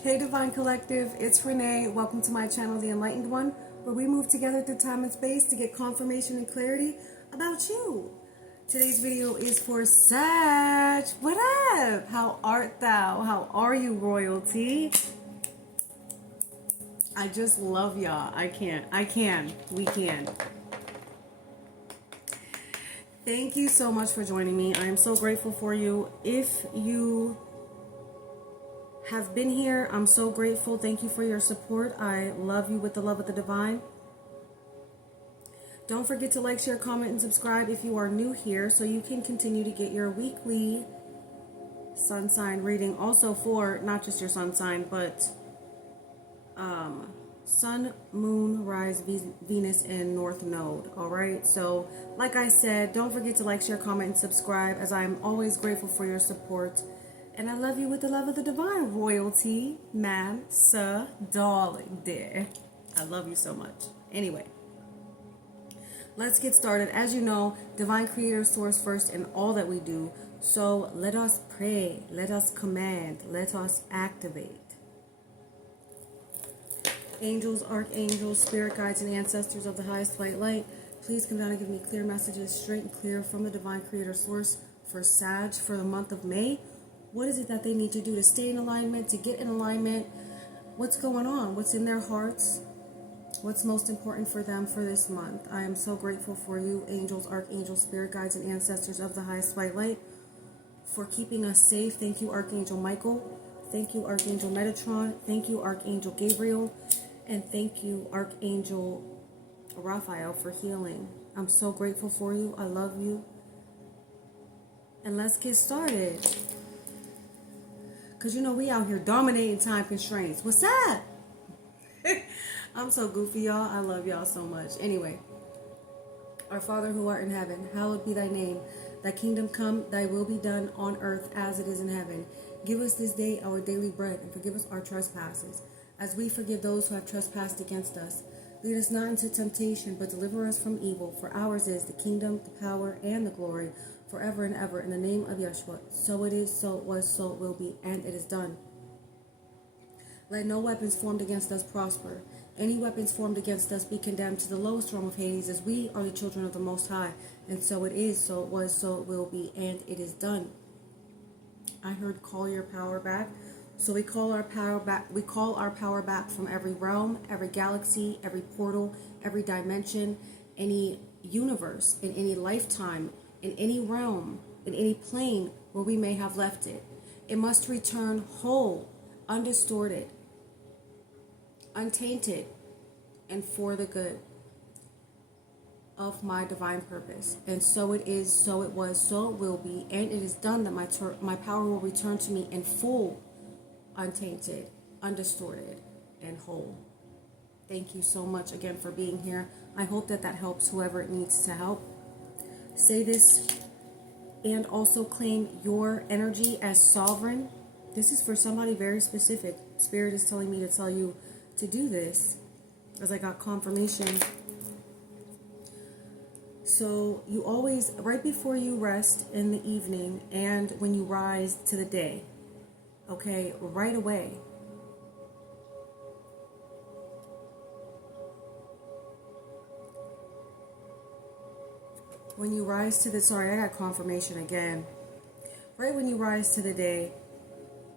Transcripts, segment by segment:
Hey Divine Collective, it's Renee. Welcome to my channel, The Enlightened One, where we move together through time and space to get confirmation and clarity about you. Today's video is for Sag. What up? How art thou? How are you, royalty? I just love y'all. We can. Thank you so much for joining me. I am so grateful for you. If you have been here, I'm so grateful. Thank you for your support. I love you with the love of the divine. Don't forget to like, share, comment, and subscribe if you are new here so you can continue to get your weekly sun sign reading. Also for not just your sun sign, but sun, moon, rise, Venus, and north node. All right. So like I said, don't forget to like, share, comment, and subscribe, as I'm always grateful for your support. And I love you with the love of the divine, royalty, ma'am, sir, darling, dear. I love you so much. Anyway, let's get started. As you know, divine creator, source first in all that we do. So let us pray, let us command, let us activate. Angels, archangels, spirit guides, and ancestors of the highest white light, please come down and give me clear messages, straight and clear from the divine creator source for Sag for the month of May. What is it that they need to do to stay in alignment, to get in alignment? What's going on? What's in their hearts? What's most important for them for this month? I am so grateful for you, angels, archangels, spirit guides, and ancestors of the highest white light, for keeping us safe. Thank you, Archangel Michael. Thank you, Archangel Metatron. Thank you, Archangel Gabriel. And thank you, Archangel Raphael, for healing. I'm so grateful for you. I love you. And let's get started. Because, you know, we out here dominating time constraints. What's up? I'm so goofy, y'all. I love y'all so much. Anyway, our Father who art in heaven, hallowed be thy name. Thy kingdom come, thy will be done on earth as it is in heaven. Give us this day our daily bread, and forgive us our trespasses, as we forgive those who have trespassed against us. Lead us not into temptation, but deliver us from evil. For ours is the kingdom, the power, and the glory, forever and ever, in the name of Yeshua. So it is, so it was, so it will be, and it is done. Let no weapons formed against us prosper. Any weapons formed against us be condemned to the lowest realm of Hades, as we are the children of the Most High. And so it is, so it was, so it will be, and it is done. I heard call your power back. So we call our power back. We call our power back from every realm, every galaxy, every portal, every dimension, any universe, in any lifetime, in any realm, in any plane where we may have left it. It must return whole, undistorted, untainted, and for the good of my divine purpose. And so it is, so it was, so it will be, and it is done, that my power will return to me in full, untainted, undistorted, and whole. Thank you so much again for being here. I hope that helps whoever it needs to help. Say this and also claim your energy as sovereign. This is for somebody very specific. Spirit is telling me to tell you to do this, as I got confirmation. So you always, right before you rest in the evening and when you rise to the day, okay, right away, when you rise to the, sorry, I got confirmation again. Right when you rise to the day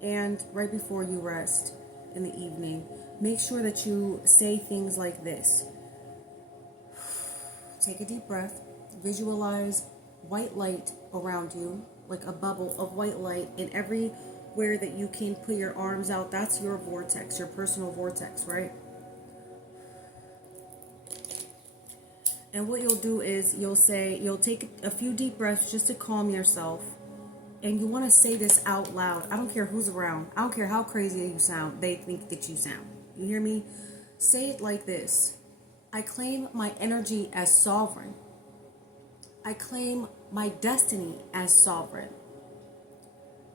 and right before you rest in the evening, make sure that you say things like this. Take a deep breath. Visualize white light around you, like a bubble of white light, and everywhere that you can put your arms out, that's your vortex, your personal vortex, right? And what you'll do is you'll take a few deep breaths just to calm yourself. And you want to say this out loud. I don't care who's around. I don't care how crazy you sound. They think that you sound. You hear me? Say it like this. I claim my energy as sovereign. I claim my destiny as sovereign.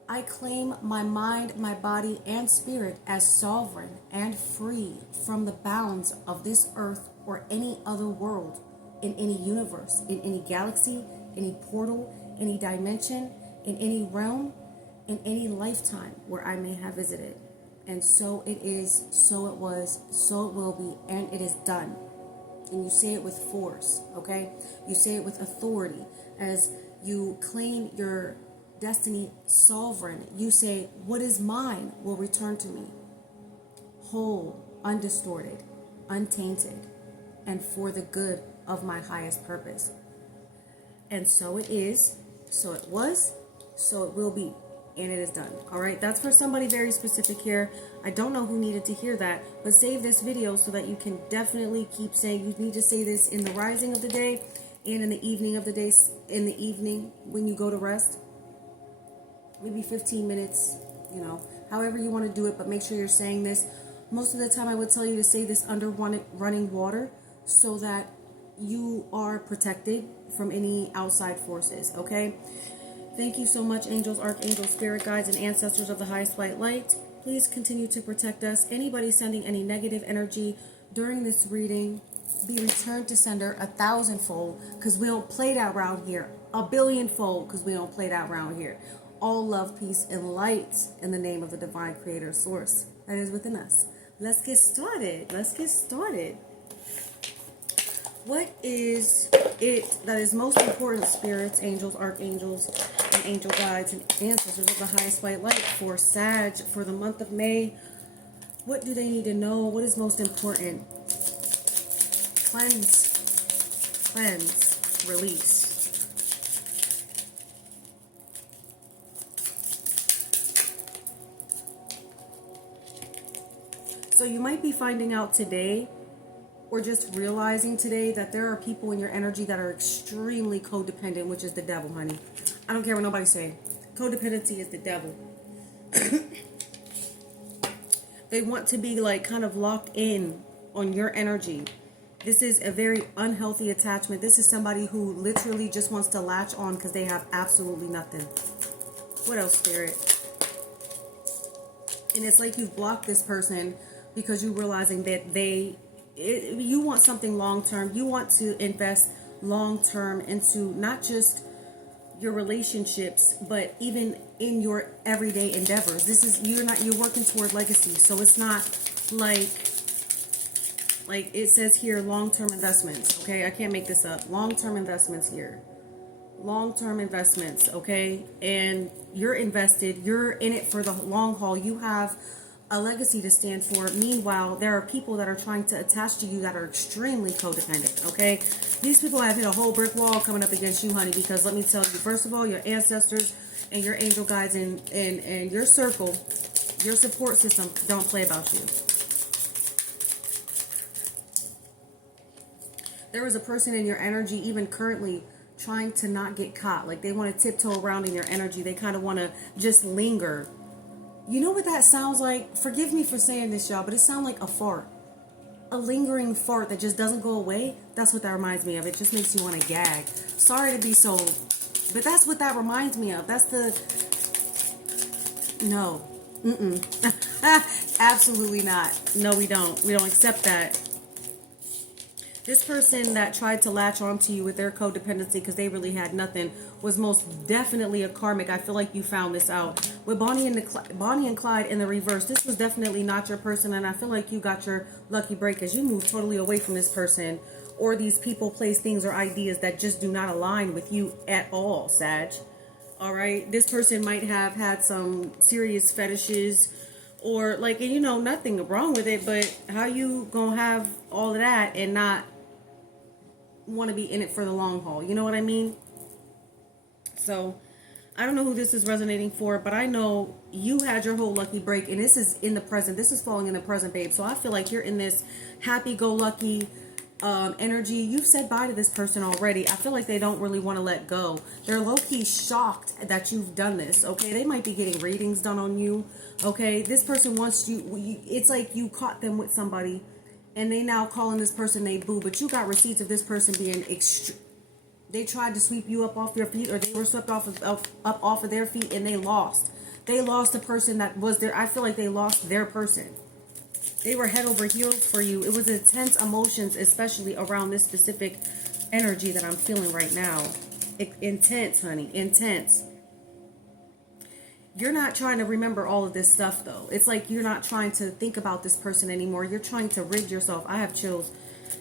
I claim my mind, my body, and spirit as sovereign and free from the bounds of this earth or any other world, in any universe, in any galaxy, any portal, any dimension, in any realm, in any lifetime where I may have visited. And so it is, so it was, so it will be, and it is done. And you say it with force, okay? You say it with authority. As you claim your destiny sovereign, you say, what is mine will return to me. Whole, undistorted, untainted, and for the good of my highest purpose. And so it is, so it was, so it will be, and it is done. All right, that's for somebody very specific here. I don't know who needed to hear that, but save this video so that you can definitely keep saying, you need to say this in the rising of the day and in the evening of the day, in the evening when you go to rest. Maybe 15 minutes, you know, however you want to do it, but make sure you're saying this. Most of the time I would tell you to say this under running water so that you are protected from any outside forces, okay? Thank you so much, angels, archangels, spirit guides, and ancestors of the highest white light. Please continue to protect us. Anybody sending any negative energy during this reading, be returned to sender 1,000-fold, because we don't play that around here. 1,000,000,000-fold, because we don't play that around here. All love, peace, and light in the name of the divine creator source that is within us. Let's get started. Let's get started. What is it that is most important, spirits, angels, archangels, and angel guides, and ancestors of the highest white light for Sag for the month of May? What do they need to know? What is most important? Cleanse, cleanse, release. So you might be finding out today, or just realizing today, that there are people in your energy that are extremely codependent, which is the devil, honey. I don't care what nobody say. Codependency is the devil. They want to be like kind of locked in on your energy. This is a very unhealthy attachment. This is somebody who literally just wants to latch on because they have absolutely nothing. What else, spirit? And it's like you've blocked this person because you're realizing that you want something long-term. You want to invest long-term into not just your relationships, but even in your everyday endeavors. This is, you're working toward legacy. So it's not like it says here, long-term investments. Okay, I can't make this up. Long-term investments here. Long-term investments, okay? And you're invested. You're in it for the long haul. You have a legacy to stand for. Meanwhile, there are people that are trying to attach to you that are extremely codependent, okay? These people have hit a whole brick wall coming up against you, honey, because let me tell you, first of all, your ancestors and your angel guides and your circle, your support system don't play about you. There is a person in your energy, even currently, trying to not get caught. Like they want to tiptoe around in your energy. They kind of want to just linger. You know what that sounds like? Forgive me for saying this, y'all, but it sounds like a fart. A lingering fart that just doesn't go away. That's what that reminds me of. It just makes you want to gag. Sorry to be so, but that's what that reminds me of. That's the, no. Absolutely not. No, we don't. We don't accept that. This person that tried to latch onto you with their codependency because they really had nothing was most definitely a karmic. I feel like you found this out. With Bonnie and Clyde in the reverse, this was definitely not your person, and I feel like you got your lucky break as you moved totally away from this person or these people, place, things, or ideas that just do not align with you at all, Sag. All right? This person might have had some serious fetishes or like, you know, nothing wrong with it, but how you gonna have all of that and not want to be in it for the long haul? You know what I mean? So I don't know who this is resonating for, but I know you had your whole lucky break, and this is in the present. This is falling in the present, babe. So I feel like you're in this happy-go-lucky energy. You've said bye to this person already. I feel like they don't really want to let go. They're low-key shocked that you've done this, okay? They might be getting readings done on you, okay? This person wants you. It's like you caught them with somebody, and they now calling this person they boo, but you got receipts of this person being they tried to sweep you up off your feet, or they were swept off of their feet, and they lost. They lost the person that was there. I feel like they lost their person. They were head over heels for you. It was intense emotions, especially around this specific energy that I'm feeling right now. Intense, honey, intense. You're not trying to remember all of this stuff, though. It's like you're not trying to think about this person anymore. You're trying to rid yourself. I have chills.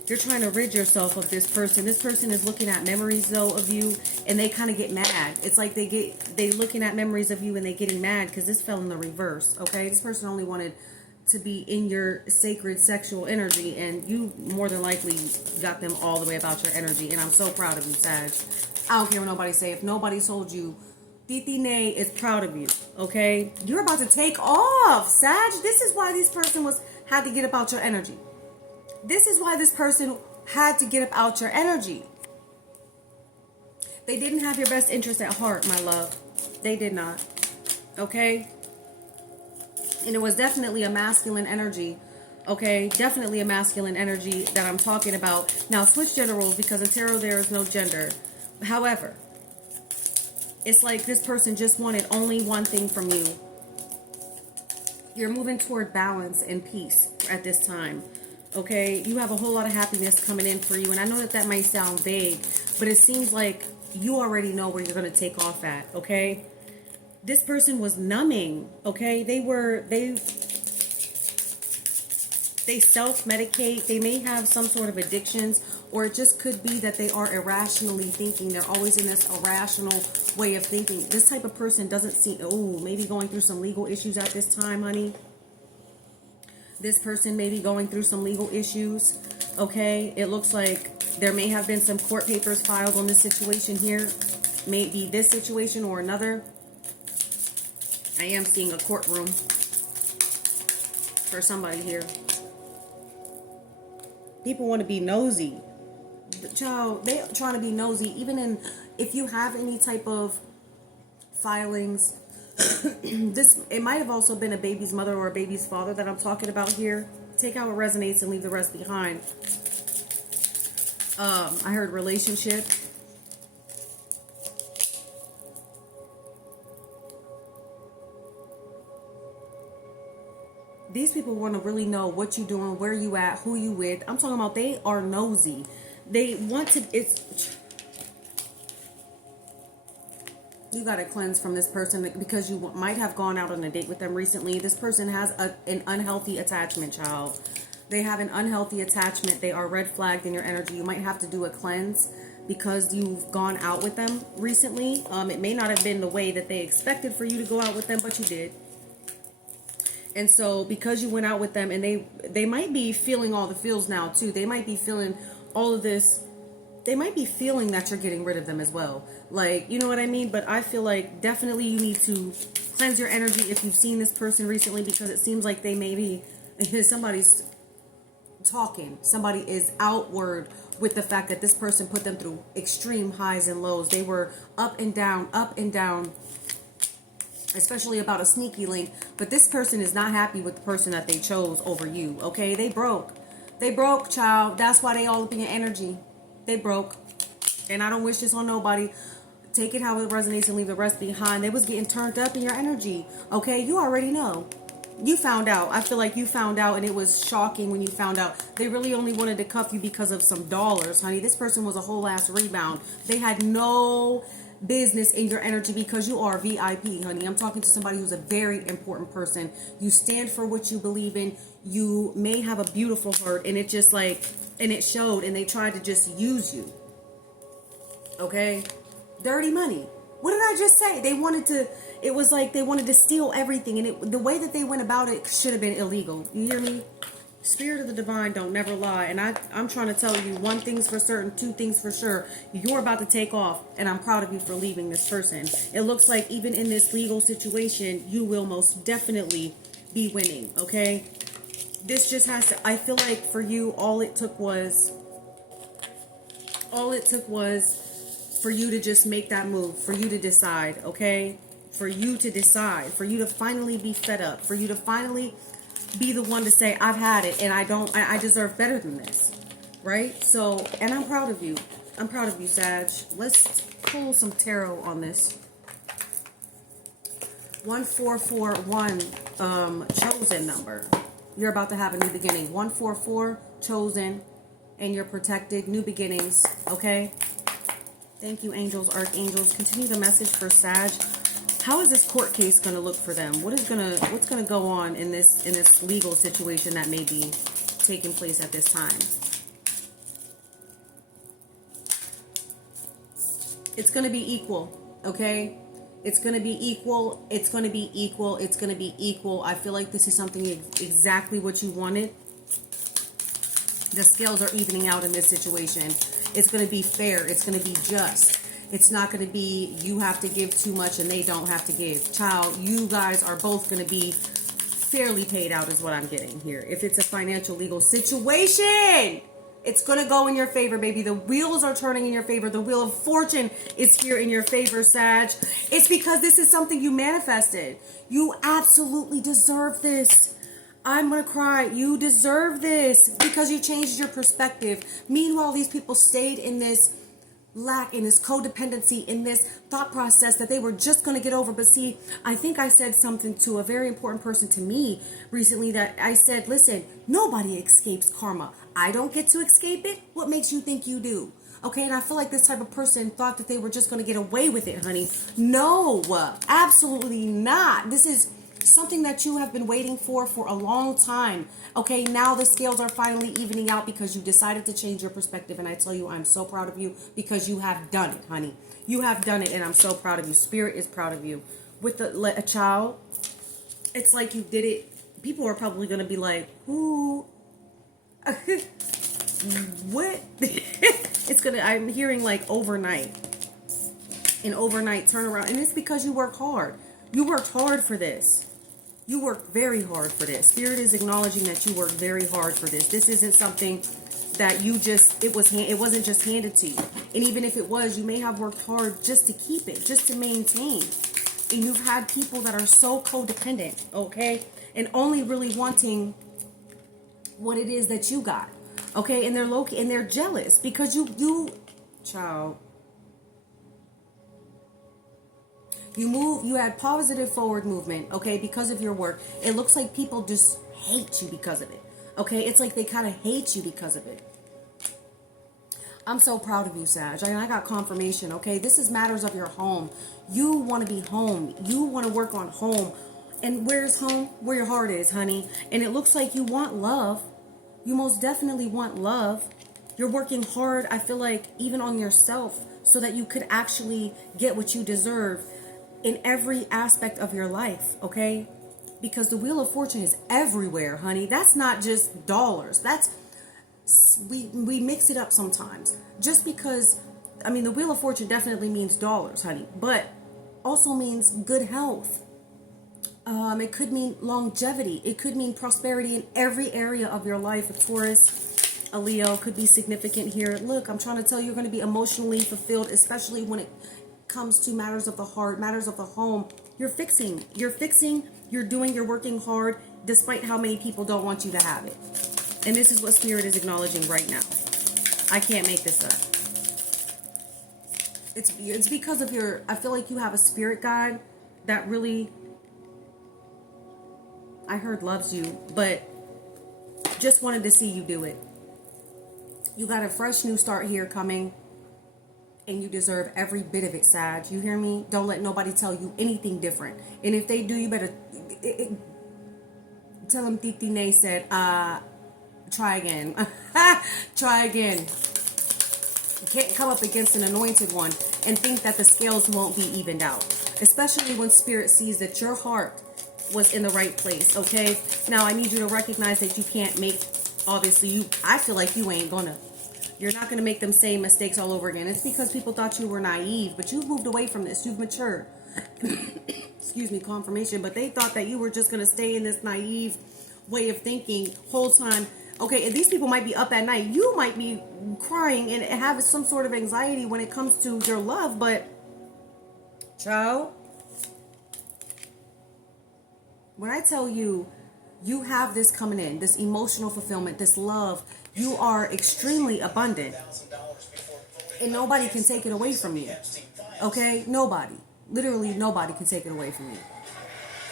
You're trying to rid yourself of this person. This person is looking at memories, though, of you, and they kind of get mad. It's like they looking at memories of you and they getting mad because this fell in the reverse, okay? This person only wanted to be in your sacred sexual energy, and you more than likely got them all the way about your energy, and I'm so proud of you, Sag. I don't care what nobody say. If nobody told you, Titi Nay is proud of you, okay? You're about to take off, Sag. This is why this person had to get up out your energy. This is why this person had to get up out your energy. They didn't have your best interest at heart, my love. They did not, okay? And it was definitely a masculine energy, okay? Definitely a masculine energy that I'm talking about. Now, switch gender roles because in tarot there is no gender. However, it's like this person just wanted only one thing from you. You're moving toward balance and peace at this time, okay? You have a whole lot of happiness coming in for you. And I know that that might sound vague, but it seems like you already know where you're going to take off at, okay? This person was numbing, okay? They self-medicate. They may have some sort of addictions, or it just could be that they are irrationally thinking. They're always in this irrational way of thinking. This type of person doesn't seem, maybe going through some legal issues at this time, honey. This person may be going through some legal issues, okay? It looks like there may have been some court papers filed on this situation here. Maybe this situation or another. I am seeing a courtroom for somebody here. People want to be nosy. Child, they're trying to be nosy. Even if you have any type of filings, it might have also been a baby's mother or a baby's father that I'm talking about here. Take out what resonates and leave the rest behind. I heard relationship. These people want to really know what you're doing, where you at, who you with. I'm talking about they are nosy. They want to, you got to cleanse from this person because you might have gone out on a date with them recently. This person has an unhealthy attachment, child. They have an unhealthy attachment. They are red flagged in your energy. You might have to do a cleanse because you've gone out with them recently. It may not have been the way that they expected for you to go out with them, but you did. And so because you went out with them, and they might be feeling all the feels now too. They might be feeling all of this. They might be feeling that you're getting rid of them as well. Like, you know what I mean? But I feel like definitely you need to cleanse your energy if you've seen this person recently, because it seems like they may be, somebody's talking. Somebody is outward with the fact that this person put them through extreme highs and lows. They were up and down, especially about a sneaky link. But this person is not happy with the person that they chose over you, okay? They broke, child. That's why they all up in your energy. They broke. And I don't wish this on nobody. Take it how it resonates and leave the rest behind. They was getting turned up in your energy, okay? You already know. You found out. I feel like you found out, and it was shocking when you found out. They really only wanted to cuff you because of some dollars, honey. This person was a whole ass rebound. They had no business in your energy because you are VIP, honey. I'm talking to somebody who's a very important person. You stand for what you believe in. You may have a beautiful heart, and it just like, and it showed, and they tried to just use you. Okay? Dirty money. What did I just say? They wanted to, it was like they wanted to steal everything, and the way that they went about it should have been illegal. You hear me? Spirit of the divine don't never lie. And I'm trying to tell you one thing's for certain, two things for sure. You're about to take off, and I'm proud of you for leaving this person. It looks like even in this legal situation, you will most definitely be winning, okay? This just has to, I feel like for you, all it took was for you to just make that move, for you to decide, okay? For you to decide, for you to finally be fed up, for you to finally be the one to say, I've had it, and I deserve better than this, right? So, and I'm proud of you. I'm proud of you, Sag. Let's pull some tarot on this. 1441, chosen number. You're about to have a new beginning. 144, chosen, and you're protected. New beginnings, okay? Thank you, angels, archangels. Continue the message for Sag. How is this court case going to look for them? What's going to go on in this legal situation that may be taking place at this time? It's going to be equal, okay? It's going to be equal. It's going to be equal. It's going to be equal. I feel like this is something exactly what you wanted. The scales are evening out in this situation. It's going to be fair. It's going to be just. It's not going to be you have to give too much and they don't have to give. Child, you guys are both going to be fairly paid out is what I'm getting here. If it's a financial legal situation, it's going to go in your favor, baby. The wheels are turning in your favor. The wheel of fortune is here in your favor, Sag. It's because this is something you manifested. You absolutely deserve this. I'm going to cry. You deserve this because you changed your perspective. Meanwhile, these people stayed in this lack, in this codependency, in this thought process that they were just going to get over. But see, I think I said something to a very important person to me recently that I said, listen, nobody escapes karma. I don't get to escape it. What makes you think you do? Okay, and I feel like this type of person thought that they were just going to get away with it, honey. No, absolutely not. This is something that you have been waiting for a long time. Okay, now the scales are finally evening out because you decided to change your perspective. And I tell you, I'm so proud of you because you have done it, honey. You have done it, and I'm so proud of you. Spirit is proud of you. With a child, it's like you did it. People are probably going to be like, who? What? I'm hearing like overnight. An overnight turnaround. And it's because you work hard. You worked hard for this. You worked very hard for this. Spirit is acknowledging that you worked very hard for this. This isn't something that you just, it wasn't just handed to you. And even if it was, you may have worked hard just to keep it, just to maintain. And you've had people that are so codependent, okay? And only really wanting what it is that you got, okay? And they're jealous because you, child. You had positive forward movement, okay, because of your work. It looks like people just hate you because of it, okay? It's like they kind of hate you because of it. I'm so proud of you, Sag. I got confirmation, okay? This is matters of your home. You want to be home. You want to work on home. And where's home? Where your heart is, honey. And it looks like you want love. You most definitely want love. You're working hard, I feel like, even on yourself so that you could actually get what you deserve in every aspect of your life, okay? Because the Wheel of Fortune is everywhere, honey. That's not just dollars. We mix it up sometimes. Just because, I mean, the Wheel of Fortune definitely means dollars, honey, but also means good health. It could mean longevity. It could mean prosperity in every area of your life. A Taurus, a Leo could be significant here. Look, I'm trying to tell you, you're going to be emotionally fulfilled, especially when it comes to matters of the heart, matters of the home. You're doing, you're working hard despite how many people don't want you to have it. And this is what Spirit is acknowledging right now. I can't make this up. It's because of I feel like you have a spirit guide that really, I heard loves you, but just wanted to see you do it. You got a fresh new start here coming. And you deserve every bit of it, Sag. You hear me? Don't let nobody tell you anything different. And if they do, you better tell them Titi Nay said, try again. Try again. You can't come up against an anointed one and think that the scales won't be evened out. Especially when Spirit sees that your heart was in the right place, okay? Now, I need you to recognize that you can't make, obviously, I feel like you ain't gonna. You're not going to make them same mistakes all over again. It's because people thought you were naive, but you've moved away from this. You've matured. Excuse me, confirmation. But they thought that you were just going to stay in this naive way of thinking whole time. Okay, and these people might be up at night. You might be crying and have some sort of anxiety when it comes to your love, but child, when I tell you, you have this coming in, this emotional fulfillment, this love, you are extremely abundant. And nobody can take it away from you. Okay? Nobody. Literally nobody can take it away from you.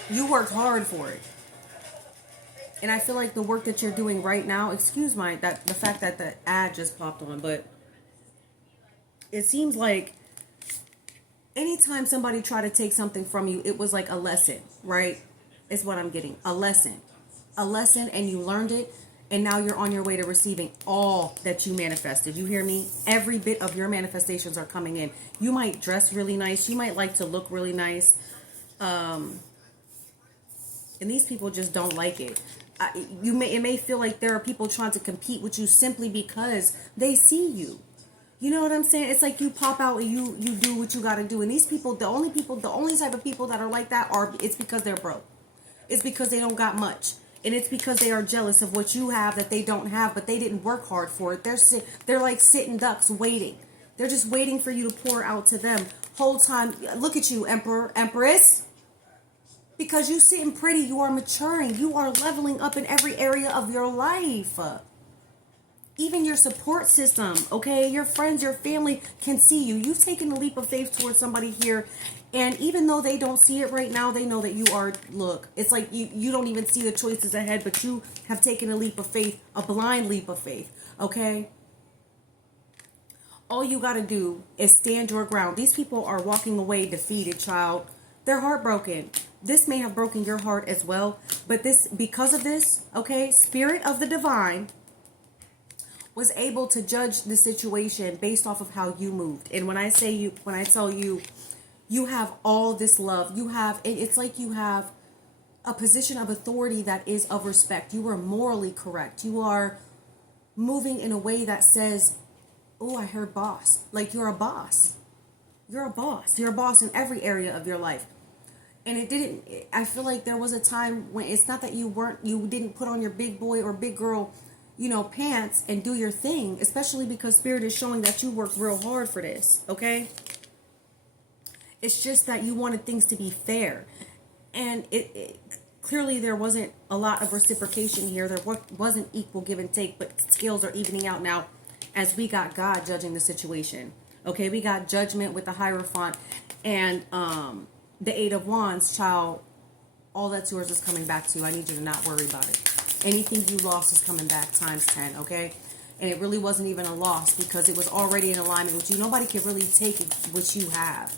You worked hard for it. And I feel like the work that you're doing right now, excuse the fact that the ad just popped on, but it seems like Anytime somebody tried to take something from you, it was like a lesson, right? Is what I'm getting. A lesson. A lesson, and you learned it, and now you're on your way to receiving all that you manifested. You hear me? Every bit of your manifestations are coming in. You might dress really nice. You might like to look really nice. And these people just don't like it. It may feel like there are people trying to compete with you simply because they see you. You know what I'm saying? It's like you pop out and you do what you got to do. And these people, the only type of people that are like that it's because they're broke. It's because they don't got much. And it's because they are jealous of what you have that they don't have, but they didn't work hard for it. They're like sitting ducks waiting. They're just waiting for you to pour out to them. Whole time, look at you, Emperor, Empress. Because you sitting pretty, you are maturing. You are leveling up in every area of your life. Even your support system, okay? Your friends, your family can see you. You've taken a leap of faith towards somebody here. And even though they don't see it right now, they know that you are, look, it's like you don't even see the choices ahead, but you have taken a leap of faith, a blind leap of faith, okay? All you got to do is stand your ground. These people are walking away defeated, child. They're heartbroken. This may have broken your heart as well, but because of this, okay, Spirit of the Divine was able to judge the situation based off of how you moved. And when I tell you, you have all this love. It's like you have a position of authority that is of respect. You are morally correct. You are moving in a way that says, oh, I heard boss. Like you're a boss. You're a boss. You're a boss in every area of your life. And I feel like there was a time when it's not that you didn't put on your big boy or big girl, pants and do your thing, especially because Spirit is showing that you worked real hard for this, okay? It's just that you wanted things to be fair. And it clearly there wasn't a lot of reciprocation here. There wasn't equal give and take, but scales are evening out now as we got God judging the situation. Okay, we got judgment with the Hierophant and the Eight of Wands, child. All that's yours is coming back to you. I need you to not worry about it. Anything you lost is coming back times 10, okay? And it really wasn't even a loss because it was already in alignment with you. Nobody can really take what you have.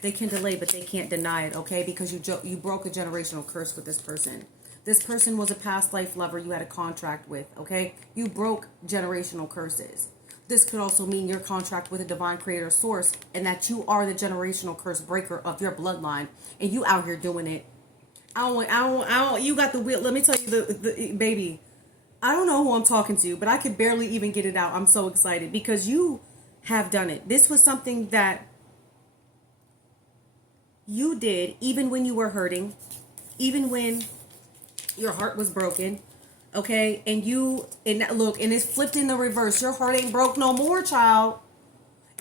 They can delay, but they can't deny it, okay? Because you broke a generational curse with this person. This person was a past life lover you had a contract with, okay? You broke generational curses. This could also mean your contract with a divine creator source and that you are the generational curse breaker of your bloodline and you out here doing it. You got the wheel. Let me tell you, the baby, I don't know who I'm talking to, but I could barely even get it out. I'm so excited because you have done it. This was something that you did even when you were hurting, even when your heart was broken. Okay, and it's flipped in the reverse. Your heart ain't broke no more, child.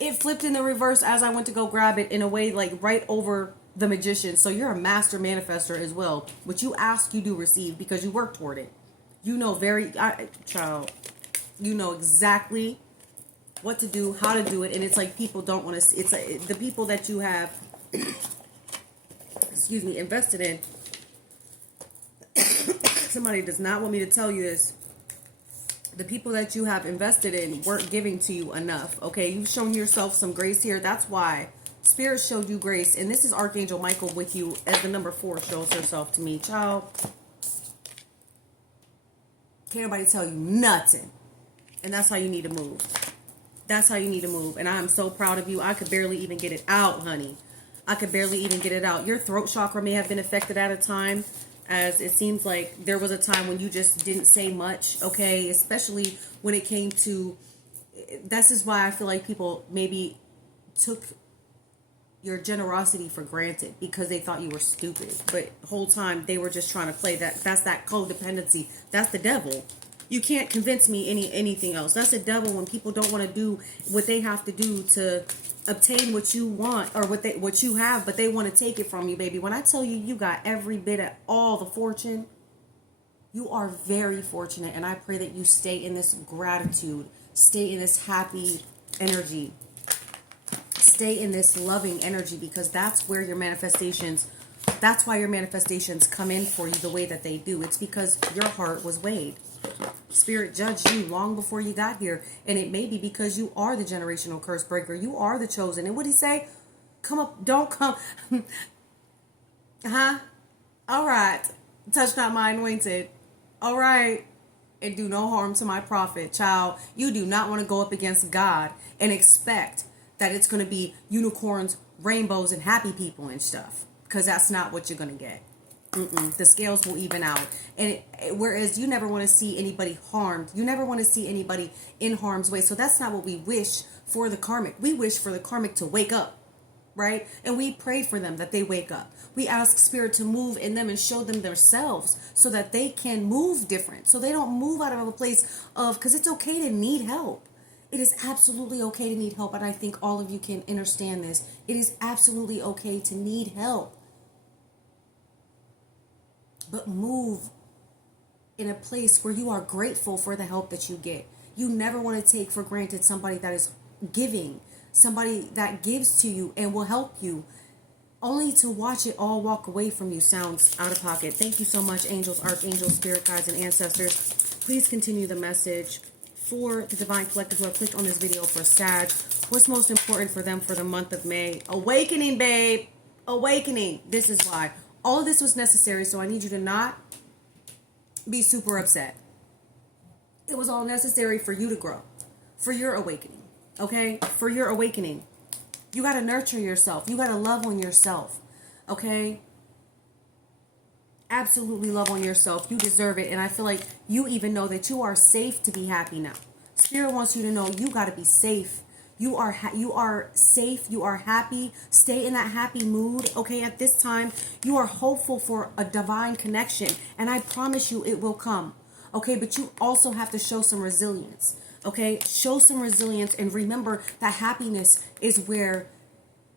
It flipped in the reverse as I went to go grab it in a way like right over the Magician. So you're a master manifester as well. What you ask, you do receive because you work toward it. You know child, you know exactly what to do, how to do it, and it's like people don't want to. It's like the people that you have, invested in. Somebody does not want me to tell you this. The people that you have invested in weren't giving to you enough. Okay, you've shown yourself some grace here. That's why Spirit showed you grace. And this is Archangel Michael with you as the number 4 shows herself to me. Child, can't nobody tell you nothing. And that's how you need to move. That's how you need to move. And I'm so proud of you. I could barely even get it out, honey. I could barely even get it out. Your throat chakra may have been affected at a time, as it seems like there was a time when you just didn't say much, okay? Especially when it came to, this is why I feel like people maybe took your generosity for granted because they thought you were stupid. But the whole time they were just trying to play that. That's that codependency. That's the devil. You can't convince me anything else. That's the devil when people don't want to do what they have to do to obtain what you want or what you have, but they want to take it from you, baby. When I tell you, you got every bit of all the fortune, you are very fortunate, and I pray that you stay in this gratitude, stay in this happy energy, stay in this loving energy, because that's where your manifestations, that's why your manifestations come in for you the way that they do. It's because your heart was weighed. Spirit judged you long before you got here. And it may be because you are the generational curse breaker. You are the chosen. And what did he say? Come up, don't come. Huh? All right. Touch not my anointed. All right. And do no harm to my prophet. Child, you do not want to go up against God and expect that it's going to be unicorns, rainbows, and happy people and stuff. Because that's not what you're going to get. The scales will even out. And whereas you never want to see anybody harmed, you never want to see anybody in harm's way. So that's not what we wish for the karmic. We wish for the karmic to wake up, right? And we pray for them that they wake up. We ask spirit to move in them and show them themselves so that they can move different. So they don't move out of a place of, because it's okay to need help. It is absolutely okay to need help. And I think all of you can understand this. It is absolutely okay to need help. But move in a place where you are grateful for the help that you get. You never want to take for granted somebody that is giving, somebody that gives to you and will help you, only to watch it all walk away from you. Sounds out of pocket. Thank you so much, angels, archangels, spirit guides, and ancestors. Please continue the message for the Divine Collective who have clicked on this video for Sag. What's most important for them for the month of May? Awakening, babe. Awakening. This is why. All of this was necessary, so I need you to not be super upset. It was all necessary for you to grow, for your awakening, okay? For your awakening. You got to nurture yourself. You got to love on yourself, okay? Absolutely love on yourself. You deserve it, and I feel like you even know that you are safe to be happy now. Spirit wants you to know you got to be safe. You are safe. You are happy. Stay in that happy mood. Okay, at this time, you are hopeful for a divine connection. And I promise you it will come. Okay, but you also have to show some resilience. Okay, show some resilience and remember that happiness is where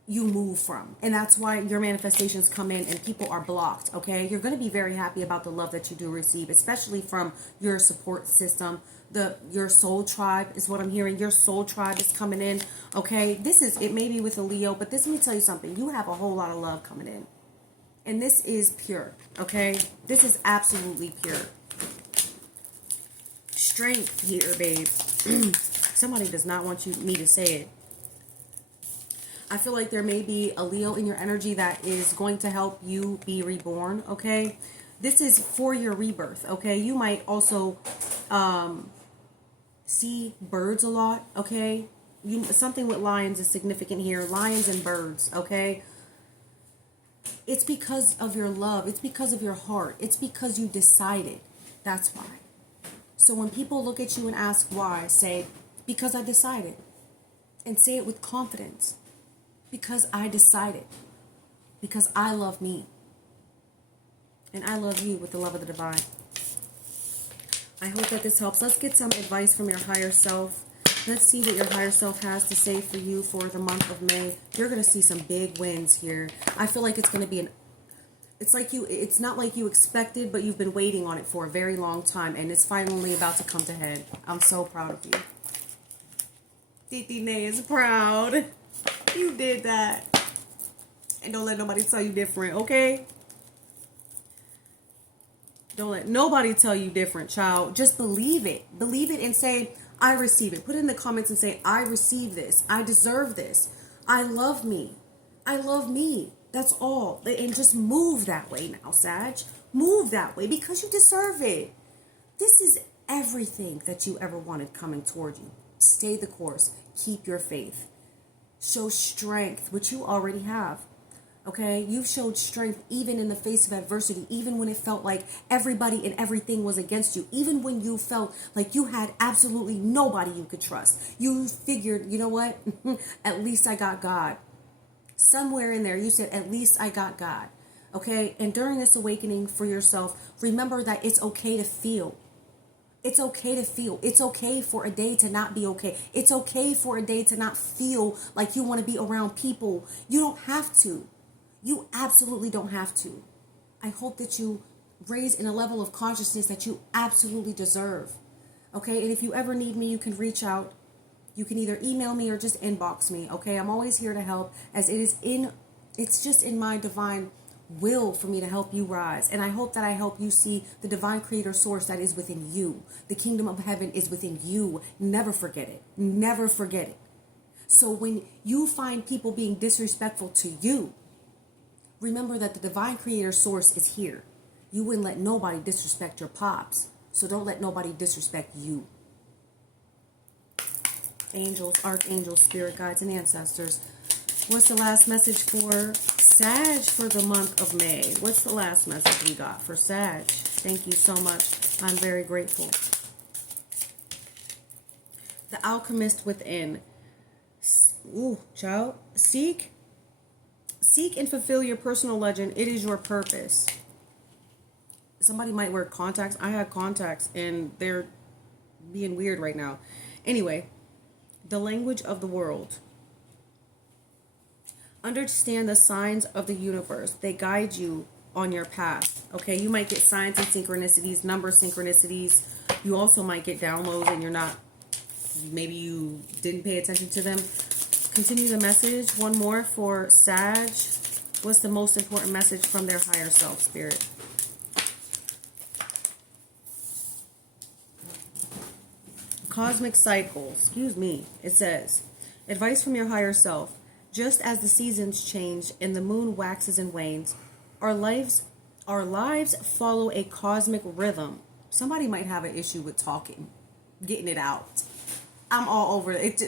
you move from. And that's why your manifestations come in and people are blocked. Okay, you're going to be very happy about the love that you do receive, especially from your support system. Your soul tribe is what I'm hearing. Your soul tribe is coming in. Okay, it may be with a Leo, but let me tell you something. You have a whole lot of love coming in. And this is pure. Okay, this is absolutely pure. Strength here, babe. Somebody does not want me to say it. I feel like there may be a Leo in your energy that is going to help you be reborn. Okay, this is for your rebirth. Okay, you might also see birds a lot. Okay, something with lions is significant here. Lions and birds. Okay, it's because of your love. It's because of your heart. It's because you decided. That's why. So when people look at you and ask why, say, because I decided. And say it with confidence. Because I decided. Because I love me. And I love you with the love of the divine. I hope that this helps. Let's get some advice from your higher self. Let's see what your higher self has to say for you for the month of May. You're going to see some big wins here. I feel like it's going to be it's not like you expected, but you've been waiting on it for a very long time, and it's finally about to come to head. I'm so proud of you. Titi Nay is proud. You did that. And don't let nobody tell you different, okay? Don't let nobody tell you different, child. Just believe it. Believe it and say, I receive it. Put it in the comments and say, I receive this. I deserve this. I love me. I love me. That's all. And just move that way now, Sag. Move that way because you deserve it. This is everything that you ever wanted coming toward you. Stay the course. Keep your faith. Show strength, which you already have. Okay, you've showed strength even in the face of adversity, even when it felt like everybody and everything was against you, even when you felt like you had absolutely nobody you could trust. You figured, you know what? At least I got God. Somewhere in there, you said, at least I got God. Okay, and during this awakening for yourself, remember that it's okay to feel. It's okay to feel. It's okay for a day to not be okay. It's okay for a day to not feel like you want to be around people. You don't have to. You absolutely don't have to. I hope that you raise in a level of consciousness that you absolutely deserve. Okay, and if you ever need me, you can reach out. You can either email me or just inbox me. Okay, I'm always here to help, as it's just in my divine will for me to help you rise. And I hope that I help you see the divine creator source that is within you. The kingdom of heaven is within you. Never forget it. Never forget it. So when you find people being disrespectful to you, remember that the divine creator source is here. You wouldn't let nobody disrespect your pops. So don't let nobody disrespect you. Angels, archangels, spirit guides, and ancestors. What's the last message for Sag for the month of May? What's the last message we got for Sag? Thank you so much. I'm very grateful. The alchemist within. Ooh, child. Seek and fulfill your personal legend. It is your purpose. Somebody might wear contacts. I had contacts and they're being weird right now. Anyway, the language of the world. Understand the signs of the universe. They guide you on your path. Okay, you might get signs and synchronicities, number synchronicities. You also might get downloads and you're not, maybe you didn't pay attention to them. Continue the message. One more for Sag. What's the most important message from their higher self, Spirit? Cosmic cycle. Excuse me. It says, advice from your higher self. Just as the seasons change and the moon waxes and wanes, our lives follow a cosmic rhythm. Somebody might have an issue with talking, getting it out. I'm all over it.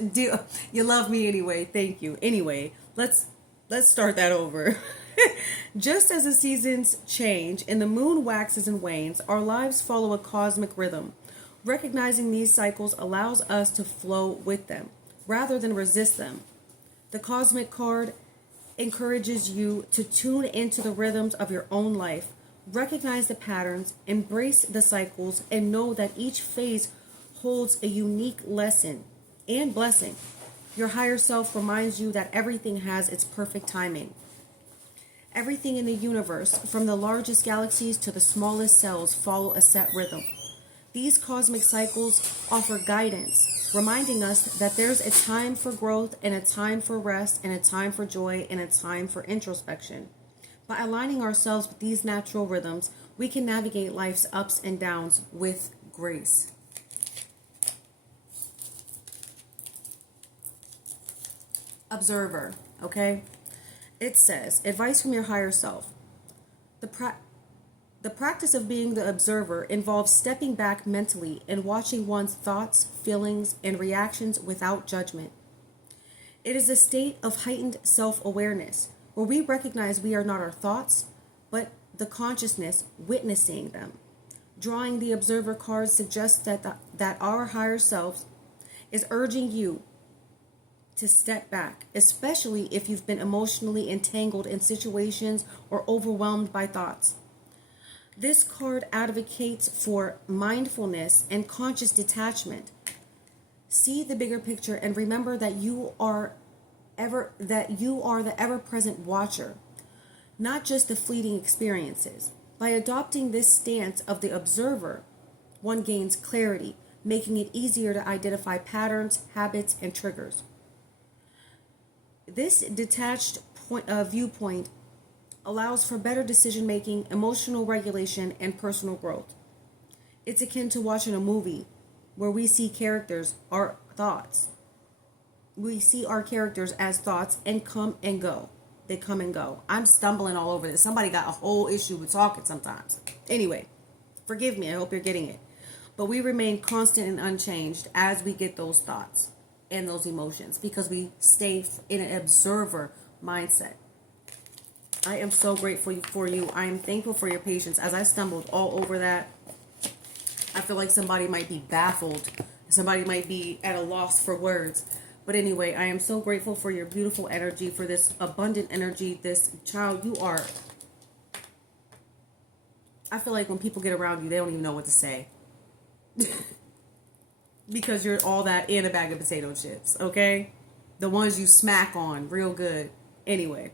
You love me anyway. Thank you. Anyway, let's start that over. Just as the seasons change and the moon waxes and wanes, our lives follow a cosmic rhythm. Recognizing these cycles allows us to flow with them rather than resist them. The cosmic card encourages you to tune into the rhythms of your own life, recognize the patterns, embrace the cycles, and know that each phase holds a unique lesson and blessing. Your higher self reminds you that everything has its perfect timing. Everything in the universe, from the largest galaxies to the smallest cells, follow a set rhythm. These cosmic cycles offer guidance, reminding us that there's a time for growth and a time for rest and a time for joy and a time for introspection. By aligning ourselves with these natural rhythms, we can navigate life's ups and downs with grace. Observer, okay? It says, advice from your higher self. The practice of being the observer involves stepping back mentally and watching one's thoughts, feelings, and reactions without judgment. It is a state of heightened self-awareness where we recognize we are not our thoughts, but the consciousness witnessing them. Drawing the observer card suggests that our higher self is urging you to step back, especially if you've been emotionally entangled in situations or overwhelmed by thoughts. This card advocates for mindfulness and conscious detachment. See the bigger picture and remember that you are the ever-present watcher, not just the fleeting experiences. By adopting this stance of the observer, one gains clarity, making it easier to identify patterns, habits, and triggers. This detached viewpoint allows for better decision-making, emotional regulation, and personal growth. It's akin to watching a movie where we see characters, our thoughts. We see our characters as thoughts and come and go. They come and go. I'm stumbling all over this. Somebody got a whole issue with talking sometimes. Anyway, forgive me. I hope you're getting it. But we remain constant and unchanged as we get those thoughts and those emotions because we stay in an observer mindset. I am so grateful for you. I am thankful for your patience. As I stumbled all over that, I feel like somebody might be baffled. Somebody might be at a loss for words. But anyway, I am so grateful for your beautiful energy, for this abundant energy. This child, you are... I feel like when people get around you, they don't even know what to say. Because you're all that and a bag of potato chips, okay? The ones you smack on real good. Anyway.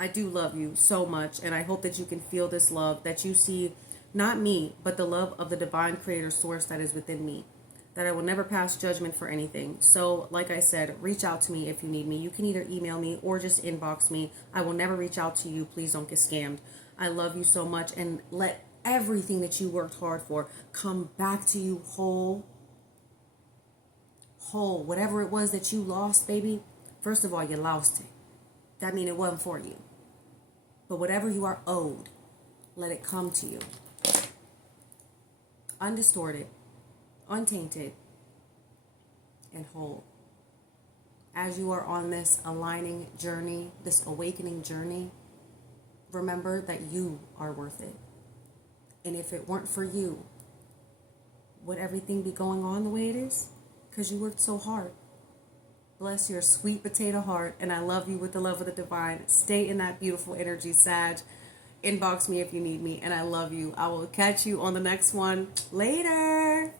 I do love you so much, and I hope that you can feel this love, that you see not me, but the love of the divine creator source that is within me, that I will never pass judgment for anything. So, like I said, reach out to me if you need me. You can either email me or just inbox me. I will never reach out to you. Please don't get scammed. I love you so much, and let everything that you worked hard for come back to you whole. Whatever it was that you lost, baby, first of all, you lost it. That means it wasn't for you. But whatever you are owed, let it come to you. Undistorted, untainted, and whole. As you are on this aligning journey, this awakening journey, remember that you are worth it. And if it weren't for you, would everything be going on the way it is? Because you worked so hard. Bless your sweet potato heart, and I love you with the love of the divine. Stay in that beautiful energy, Sag. Inbox me if you need me, and I love you. I will catch you on the next one. Later.